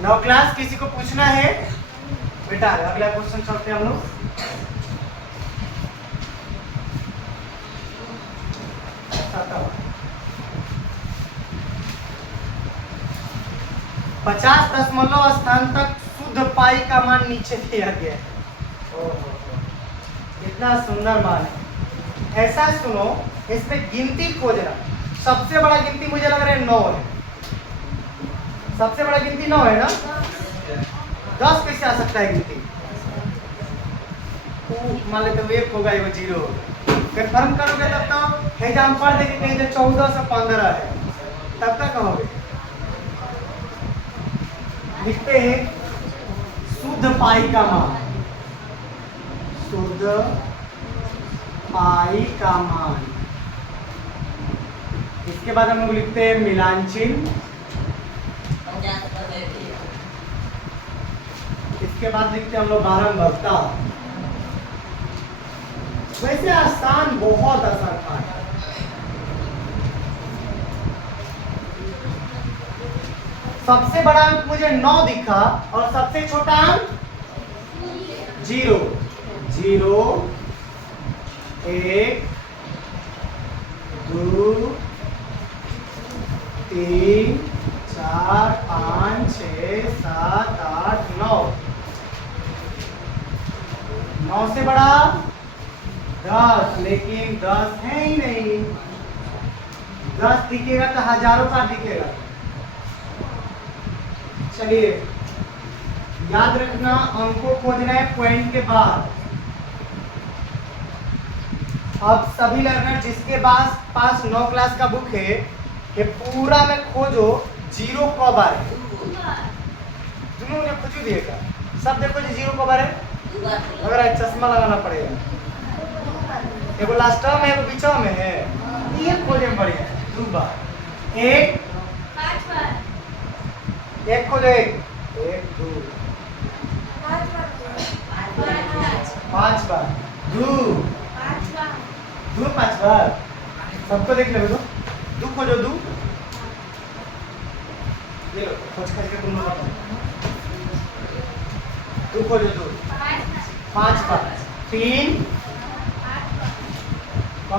नौ क्लास किसी को पूछना है बेटा? अगला क्वेश्चन चलते हैं हम लोग। पचास दशमलव स्थान तक शुद्ध पाई का मान नीचे दिया गया है। इतना सुंदर मान है। ऐसा सुनो, इसमें गिनती खोजना। सबसे बड़ा गिनती मुझे लग रहा है 9 है। सबसे बड़ा गिनती 9 है ना? 10 कैसे आ सकता है गिनती? मान लेते हो 1 होगा, 0 कंफर्म करोगे तब तो एग्जाम पढ़ देंगे कहीं 14 से 15 है, तब तक कहोगे। लिखते हैं शुद्ध पाई का मान। शुद्ध पाई का मान। इसके बाद हम लोग लिखते हैं मिलान चिन्ह। इसके बाद लिखते हैं हम लोग बारंबारता। वैसे आसान, बहुत आसान था। सबसे बड़ा अंक मुझे 9 दिखा और सबसे छोटा अंक 0 0 1 2 3 4 5 6 7 8 9। 9 से बड़ा 10, लेकिन 10 है ही नहीं। 10 दिखेगा तो हजारों का दिखेगा। चलिए याद रखना, अंकों खोजना है पॉइंट के बाद। अब सभी लर्नर जिसके पास 9 क्लास का बुक है, ये पूरा में खोजो 0 कब आ रहे। दोनों ने खोज दिएगा, सब देखो जी 0 कब आ रहे। अगर चश्मा लगाना पड़ेगा। एगो लास्ट में है, एगो बीचो में है, ये खोजे में बढ़िया है। 2 बार 1 5 बार 1 खोजो 1 2 5 बार 2 5 बार सबको देख ले। 2 खोजो 2 ये लो खोज के तुम लोग 2 खोजो 2 5 बार 3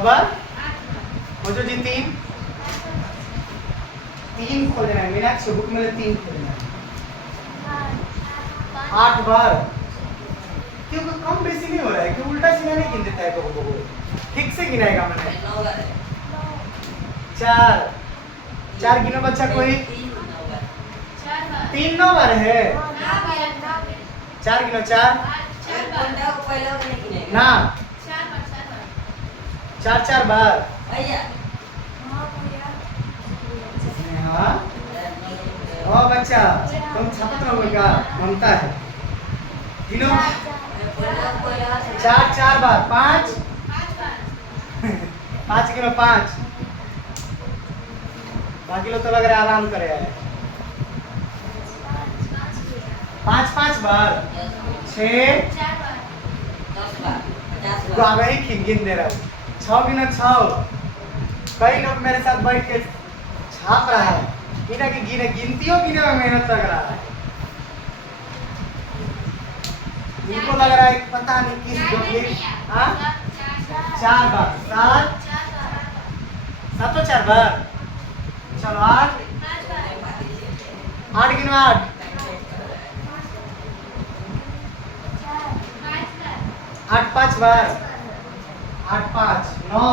बार खोजो जी 3 खोजना है। मीनाक्षी बुक में 3 खोजना है। 8 बार क्योंकि कम बेसी नहीं हो रहा है कि उल्टा सीधा नहीं गिन देता है कबो ठीक से गिनाएगा मैंने। 4 गिनो बच्चा कोई 3 9 बार है। 4 गिनो 4 ना चार चार बार। भैया हाँ ओ बच्चा, तुम छात्र हो क्या? ममता है। गिनो। चार चार बार। पाँच पाँच गिनो। पाँच। बाकी लोग तो लग रहा है आराम करे है। पाँच पाँच बार। छः तो आ गई गिन दे रहा हूँ। छः गिनो। छः। कई लोग मेरे साथ बैठ के छाप रहा है, गिना की गिने गिनतियों गिने में मेहनत लग रहा है। इनको लग रहा है पता नहीं किस डुप्लीकेट। हाँ चार बार। सात सातों चार बार। चलो आठ। आठ गिनो। आठ। आठ पाँच बार। आठ पाँच। नौ।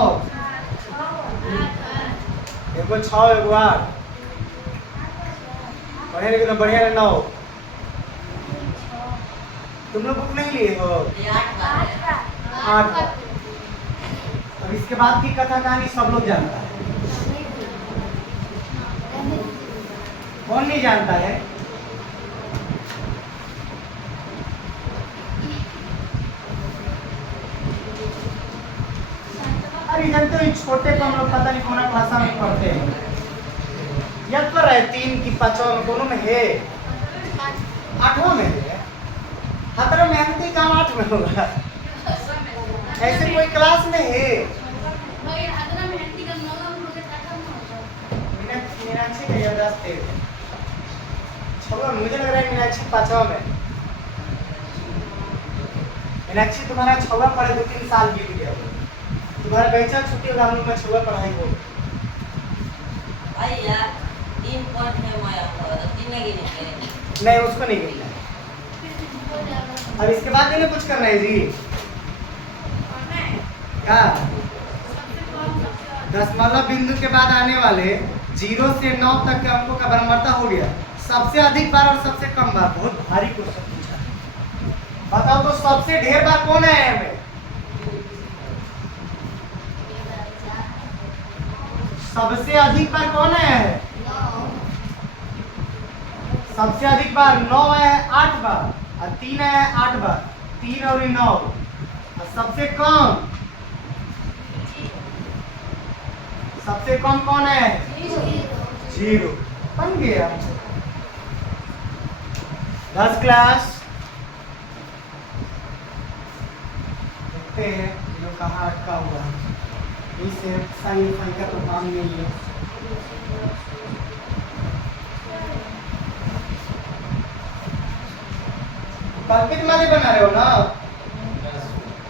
एगो छः एगो आठ। बढ़िया लेकिन बढ़िया। नौ। तुम लोग बुक नहीं लिए हो? आठ बार। अब इसके बाद की कथा कहानी सब लोग जानता है। कौन नहीं जानता है? अरे जानते हो छोटे को हम लोग पता नहीं कौन क्लास में पढ़ते हैं। याद कर रहे 3 की 5वां में दोनों में है। 8वां में है। हतरा मेहनती काम 8 में होगा। ऐसे कोई क्लास में है? मीनाक्षी का याददाश्त तेज है। 6वां मुझे लग रहा है मीनाक्षी 5वां में। मीनाक्षी तुम्हारा 6वां पढ़े 2-3 साल बीत गया। तुम्हारा बैचा छुट्टी होगा हम लोग में 6वां पढ़ाई हो। भैया 3 पॉइंट है मैं आपको तो 3 नहीं गिने। नहीं उसको नहीं गिनना है। अब इसके बाद इन्हें कुछ करना है जी। क्या? दशमलव बिंदु के बाद आने वाले 0 से 9 तक के अंकों का बराबरता हो गया। सबसे अधिक बार और सबसे कम बार। बहुत भारी क्वेश्चन पूछा है। बताओ तो सबसे ढेर बार कौन है हमें? सबसे अधिक बार कौन है? सबसे अधिक बार 9 है 8 बार और 3 है 8 बार। 3 और 9। और सबसे कम कौन है? 0। बन गया। 10 क्लास देखते हैं जो कहाँ अटका हुआ है। इससे सही संख्या तो काम नहीं है। कल्पित माध्य बना रहे हो ना?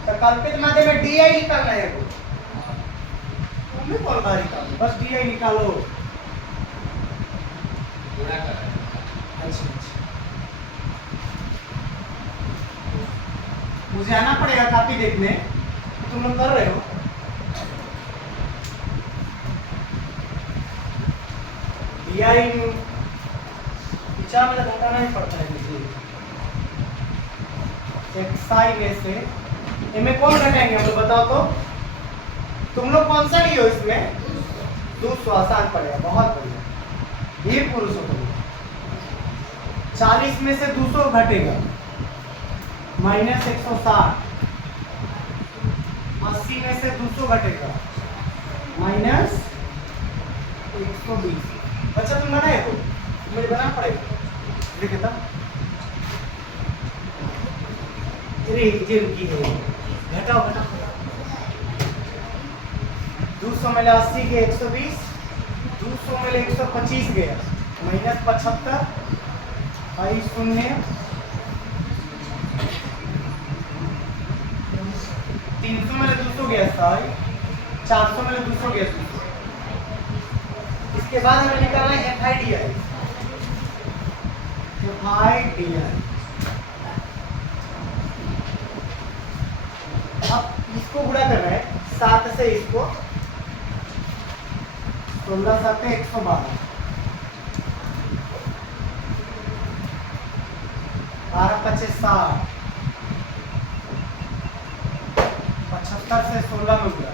तो कल्पित माध्य में डी आई निकालना है। तुम्हें कौन भारी काम? बस डी आई निकालो। अच्छा मुझे आना पड़ेगा कापी देखने। तुम लोग कर रहे हो? डी आई में घटाना ही पड़ता है मुझे। एक्साई में से इनमें कौन घटाएंगे हम लोग बताओ तो? तुम लोग कौन सा लिए हो इसमें? 200 आसान पड़ेगा। बहुत बढ़िया। ये पुरुष हो तुम। 40 में से 200 घटेगा -160। 80 में से 200 घटेगा -120। बच्चा तुम बनाए हो? मुझे बनाना पड़ेगा। देखिए तब ये रुकी है। घटाओ घटाओ। 200 में 80 के 120। 200 में 125 गया -75। 0 300 में 200 गया 100। 400 में 200 गया 200। इसके बाद हमें निकालना है FIDI। अब इसको गुणा करना है 7 से इसको। 16 7 112। 12 25 60। 75 से 16 में गुणा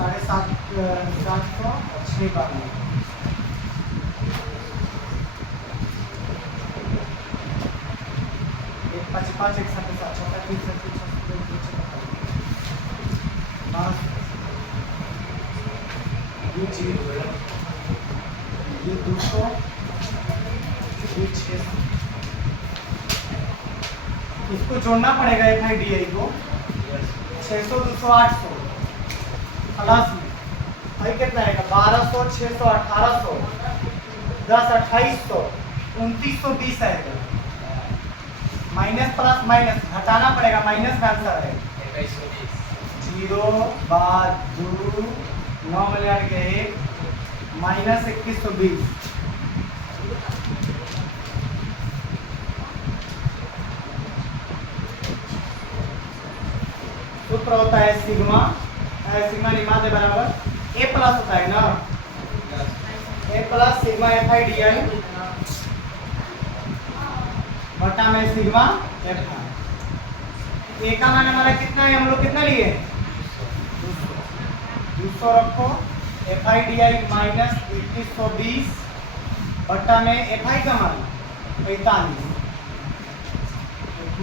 750 और 652 एक 55 एक 7 छोटा 3 7 ये 200 ये 600 इसको जोड़ना पड़ेगा FIDI को 600 200 800 प्लस में भाई कितना आएगा 1200 600 1800 10 2800 2920 आएगा माइनस प्लस माइनस घटाना पड़ेगा माइनस में आंसर आएगा 0 बाद 2 9 मिलियन के 1 माइनस 2120 सूत्र होता है सिग्मा सिग्मा निमाते बराबर A प्लस होता है ना A प्लस सिग्मा FIDI बटा में सिग्मा FI A का मान हमारा कितना है हम लोग कितना लिए 200 रखो FIDI माइनस 2120 बटा में FI का मान 45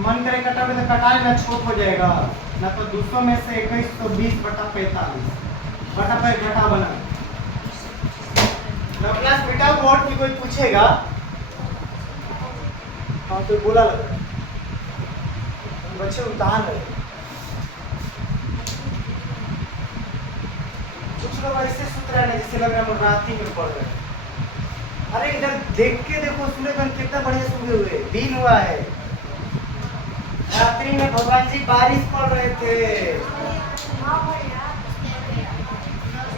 मन करे कटावे तो कटा लेना छोट हो जाएगा ना तो 200 में से 2120 बटा 45 बटा पे घटा बना लाप्लास बीटा बोर्ड की कोई पूछेगा हाँ तो बोला लग रहा है बच्चे उतार रहे कुछ लोग ऐसे सूत्र है जैसे लग रहा है रात में पढ़ रहे अरे इधर देख के देखो सूर्यग्रहण कितना बढ़िया सूर्य हुए दिन हुआ है रात्रि में भगवान जी बारिश पड़ रहे थे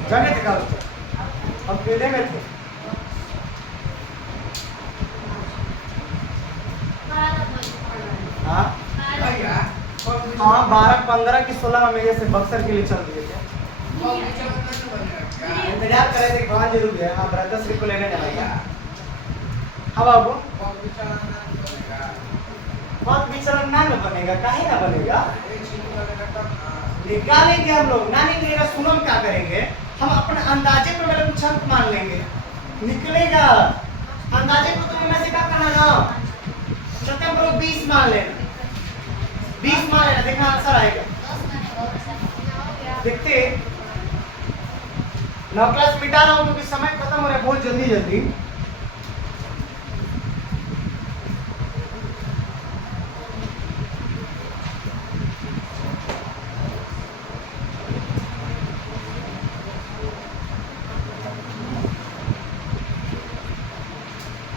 जगह थे कब हम पेड़े में थे हाँ 12-15 की 16 में मेरे से बक्सर के लिए चल दिए थे इंतजार कर रहे थे भगवान जी रुक गए हाँ भ्राताश्री को लेने जाएगा हाँ बाबू बहुत विचरण ना बनेगा काहे ना बनेगा निकालेंगे हम लोग ना निकलेगा सुनो हम क्या करेंगे हम अपने अंदाजे पर मेरे कुछ अंक मान लेंगे निकलेगा अंदाजे को तुम्हें में से क्या करना ना सत्यम करो 20 मान लेना 20 मान लेना देखना आंसर आएगा देखते 9 क्लास मिटा रहा हूँ क्योंकि समय खत्म हो रहा है बहुत जल्दी जल्दी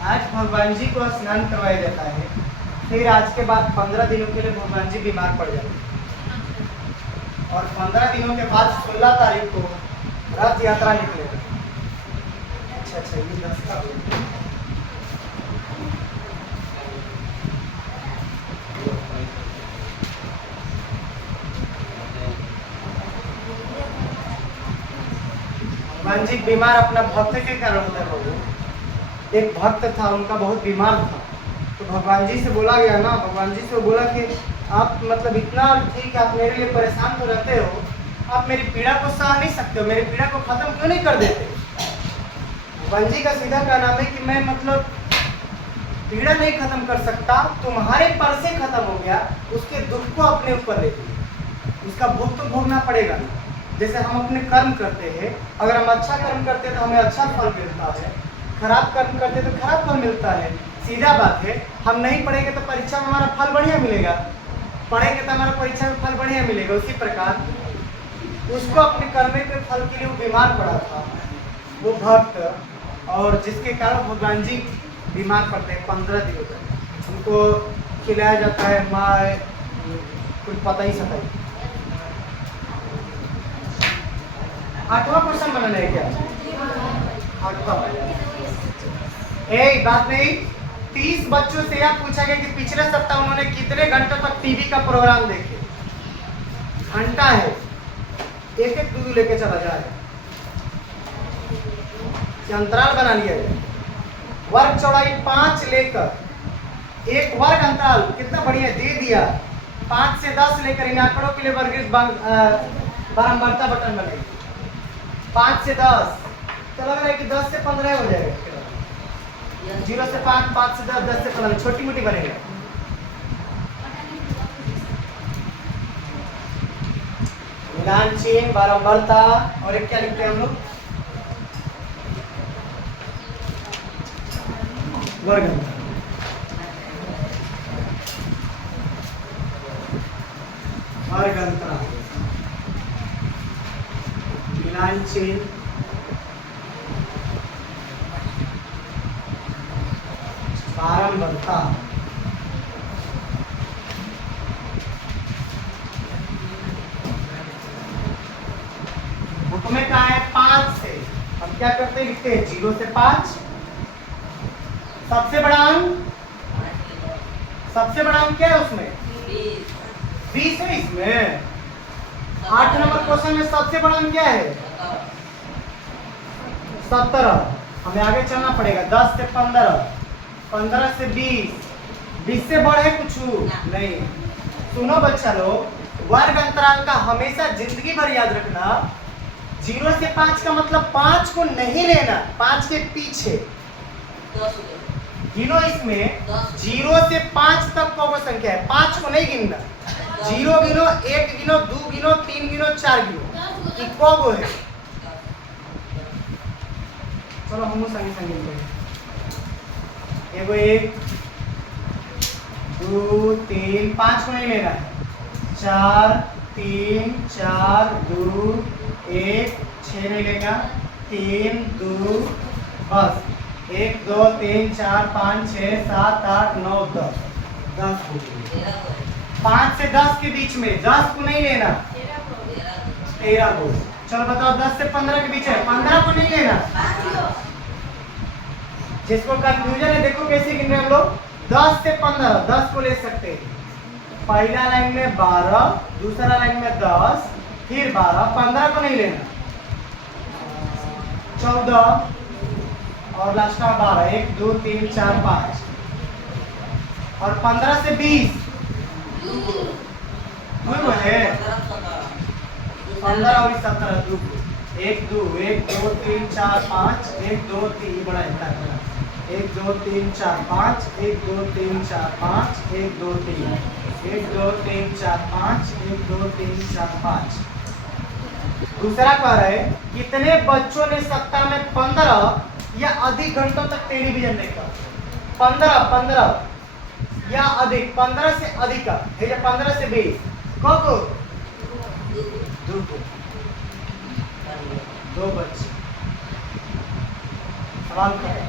आज भगवान जी को स्नान करवाया जाता है फिर आज के बाद 15 दिनों के लिए भगवान जी बीमार पड़ जाते हैं और 15 दिनों के बाद 16 तारीख को रथ यात्रा निकलेगा अच्छा ये 10 का भगवान जी बीमार अपना भक्त के कारण होता है प्रभु एक भक्त था उनका बहुत बीमार था तो भगवान जी से बोला गया ना भगवान जी से बोला कि आप मतलब इतना ठीक है आप मेरे लिए परेशान तो रहते हो आप मेरी पीड़ा को सह नहीं सकते हो मेरी पीड़ा को खत्म क्यों नहीं कर देते भगवान जी का सीधा कहना है कि मैं मतलब पीड़ा नहीं खत्म कर सकता तुम्हारे पर से खत्म हो गया उसके दुख को अपने ऊपर लेते उसका भोग तो भोगना पड़ेगा ना जैसे हम अपने कर्म करते हैं अगर हम अच्छा कर्म करते हैं तो हमें अच्छा फल मिलता है खराब कर्म करते तो खराब फल मिलता है सीधा बात है हम नहीं पढ़ेंगे तो परीक्षा में हमारा फल बढ़िया मिलेगा पढ़ेंगे तो हमारा परीक्षा में फल बढ़िया मिलेगा उसी प्रकार उसको अपने कर्म के फल के लिए वो बीमार पड़ा था वो भक्त और जिसके कारण भगवान जी बीमार पड़ते हैं 15 दिनों तक उनको खिलाया जाता है माँ कुछ पता ही सका 8वां क्वेश्चन बनाना है क्या 8वां बात नहीं 30 बच्चों से यह पूछा गया कि पिछले सप्ताह उन्होंने कितने घंटों तक टीवी का प्रोग्राम देखे घंटा है एक एक दूध लेके चला जाए अंतराल बना लिया जाए वर्ग चौड़ाई 5 लेकर एक वर्ग अंतराल कितना बढ़िया दे दिया 5 से 10 लेकर इन आंकड़ों के लिए वर्ग बारंबारता बटन बनेगी 5 से 10 तो लग रहा है कि 10 से 15 हो जाएगा। 0 से 5, 5 से 10, 10 से 15, छोटी मोटी बनेगा। मिलान चिन्ह, बारंबारता, और एक क्या लिखते हैं हम लोग? वर्ग अंतर। वर्ग अंतराल, मिलान चिन्ह, बारंबारता, बुक में कहा है 5 से, हम क्या करते हैं, लिखते हैं 0 से 5। सबसे बड़ा अंक, सबसे बड़ा अंक क्या है उसमें? 20 है इसमें। 8 नंबर क्वेश्चन में सबसे बड़ा अंक क्या है? 17। हमें आगे चलना पड़ेगा। 10 से 15, 15 से 20, 20 से बड़ा है कुछ नहीं। सुनो बच्चा लोग, वर्ग अंतराल का हमेशा जिंदगी भर याद रखना, 0 से 5 का मतलब 5 को नहीं लेना, 5 के पीछे गिनो। इसमें 0 से 5 तक कौन संख्या है? 5 को नहीं गिनना। 0 गिनो, 1 गिनो, 2 गिनो, 3 गिनो, 4 गिनो, कि कौगो है। चलो हम संगे संगे गिनते हैं। 1 2 3, 5 को नहीं लेना है। 4 3 4 2 1, 6 नहीं लेगा। 3 2 बस 1 2 3 4 5 6 7 8 9 10, 10 हो गए। 5 से 10 के बीच में 10 को नहीं लेना। 13 को। चलो बताओ 10 से 15 के बीच है, 15 को नहीं लेना। जिसको कंफ्यूजन है देखो कैसे गिन रहे हैं हम लोग। 10 से 15, 10 को ले सकते हैं। पहला लाइन में 12, दूसरा लाइन में 10, फिर 12, 15 को नहीं लेना। 14 और लास्ट का 12, 1 2 3 4 5, और 15 से 20 है। 15 और 17 2, 1 2 1 2 3 4 5, 1 2 3, बड़ा है 1 2 3 4 5, 1 2 3 4 5, 1 2 3, 1 2 3 4 5, 1 2 3 4 5। दूसरा कह रहे हैं कितने बच्चों ने सप्ताह में 15 या अधिक घंटों तक टेलीविजन देखा? 15 या अधिक, 15 से अधिक का, 15 से 20 को 2 बच्चे। सवाल करें।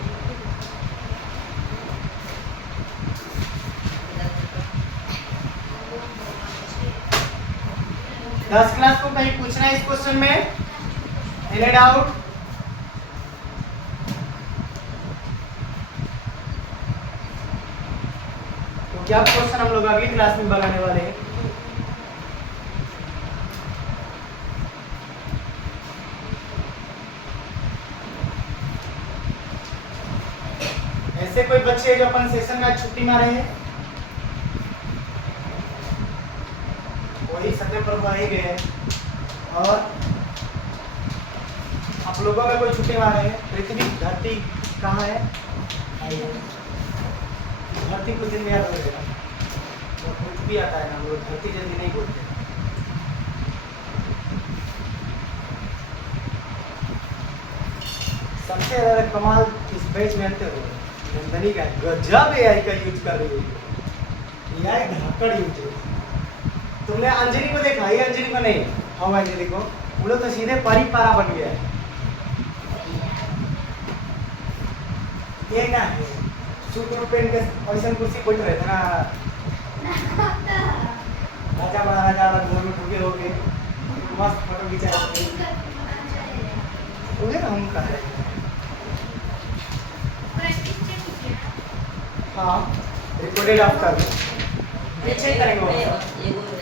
10 क्लास को कहीं पूछना है इस क्वेश्चन में? Any doubt? तो क्या क्वेश्चन हम लोग अगली क्लास में बनाने वाले हैं? ऐसे कोई बच्चे जो अपन सेशन में छुट्टी मारे हैं? वही सत्य प्रभु आ ही गए। और आप लोगों में कोई छुट्टी मारे हैं? पृथ्वी धरती कहाँ है? धरती कुछ दिन में याद हो जाएगा। तो पृथ्वी आता है ना, हम लोग धरती जल्दी नहीं बोलते। सबसे ज्यादा कमाल इस बैच में अंतर हो नंदनी का गजब एआई का यूज कर रही है। एआई धाकड़ यूज है। तुमने अंजलि को देखा? ये अंजलि को नहीं। हम अंजलि को, वो लोग तो सीधे परी पारा बन गया है। ये क्या है? सूत्र पेन के ऐसा कुर्सी बैठ रहे थे ना, राजा बड़ा राजा वाला घर में ढुके हो गए, मस्त फोटो खिंचाए उन्हें हम कर रहे हैं। हाँ, रिकॉर्डेड आप कर लो, पीछे करेंगे वो।